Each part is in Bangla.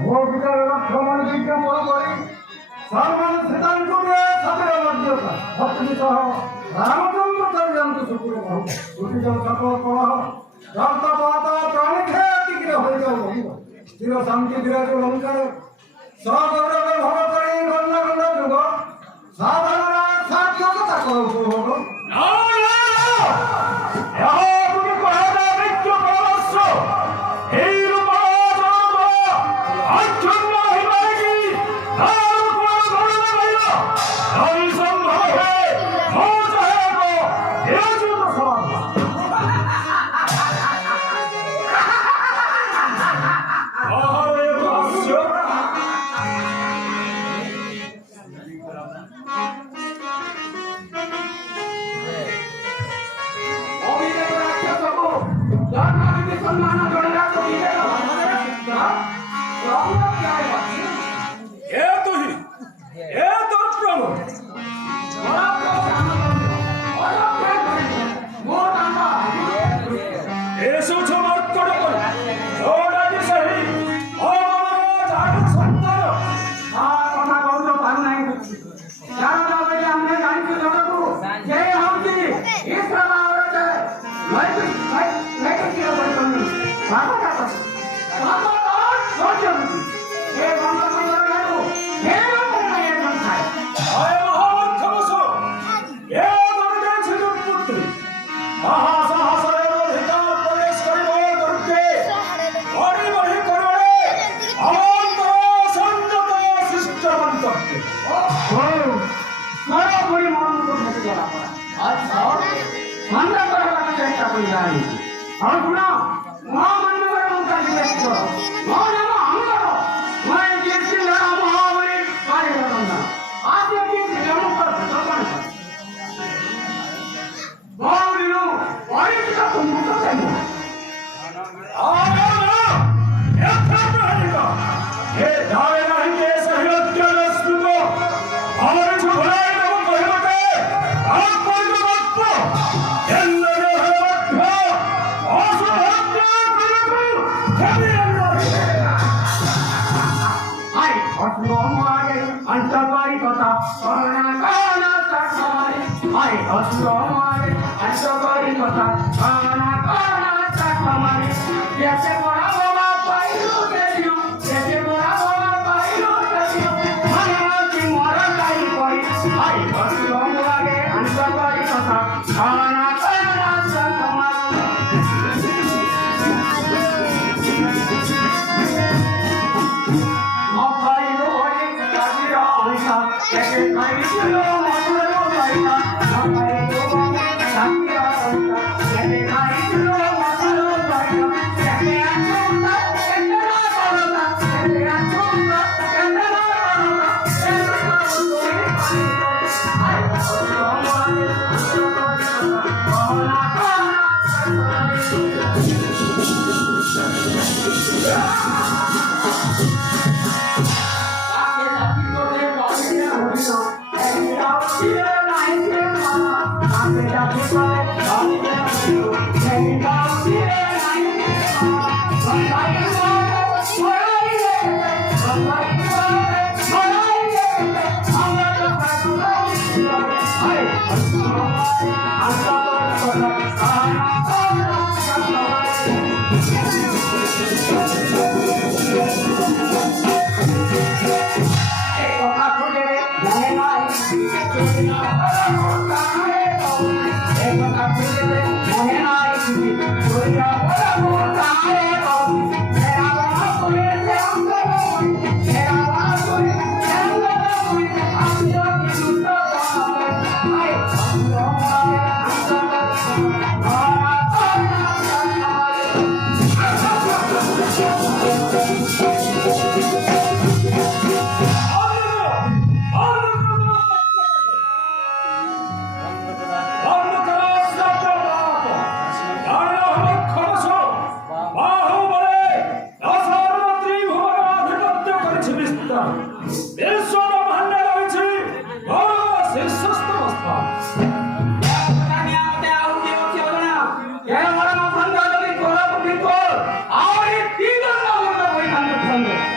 ମୋ ବିଚାର ଲକ୍ଷ୍ୟମଣି ବିଜ୍ଞ ପରି ସର୍ବାନ ଶ୍ରୀତାଙ୍କୁ ସତରେ ମର୍ଯ୍ୟାଦା ଭକ୍ତି ସହ ରାମଚନ୍ଦ୍ର ଚାରିଜଣଙ୍କୁ ସୁଖରେ ବହୁ ଉଠିଯାଉ ସକଳ କଳହ ରକ୍ତପାତ ପ୍ରାଣୀ କ୍ଷୟତିକିରେ ହୋଇଯାଉ ଚିର ଶାନ୍ତି ବିରାଜ ଲଙ୍କାରେ ସଗୌରବ ଭବ କରି ଗଣ୍ଡ ଗଣ୍ଡ ଯୁଗ ସାଧାରଣ ସାର୍ଥକତା କରୁ ଭୋଗ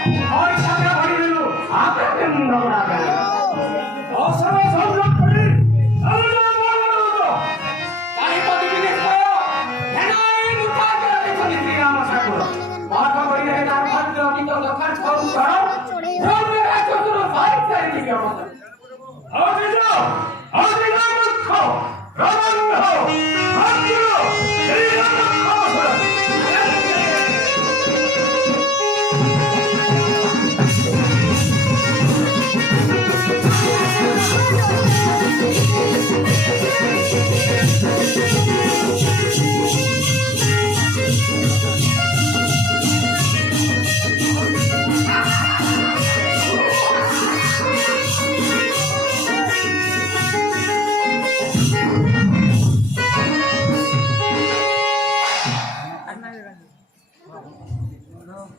ওই সাথে বাড়ি দিল আপনাকে মুন্ড করাবে অসম সংযোগ করি তাই প্রতিদিন কয় হেনাই মুঠা করে দেখি শ্রীরাম ঠাকুর পাঠ করি রে তার ভাগ্য অতীত দক্ষার সব করো জন্মে রাজচন্দ্র ভাই চাই দিবি আমাদের অজিত অজিত মুখ রমণ হও ভাগ্য শ্রীরাম খাওয়া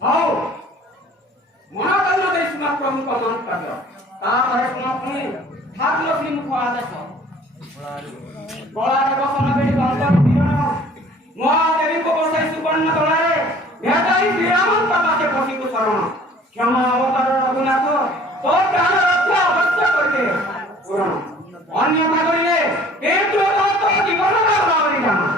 आओ महाकाल देश में प्रमुख मान कर तार पुनी ठाकुर श्री मुख आदेश बड़ा रे बसन बेटी अंतर दिरण महादेवी को बसाई सुवर्ण तलारे भेटाई श्रीराम का पासे पसी को शरण क्षमा अवतार रघुनाथ तो प्राण रक्षा अवश्य करके पूर्ण अन्य भागरे केतु तो जीवन का बलिदान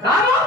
राम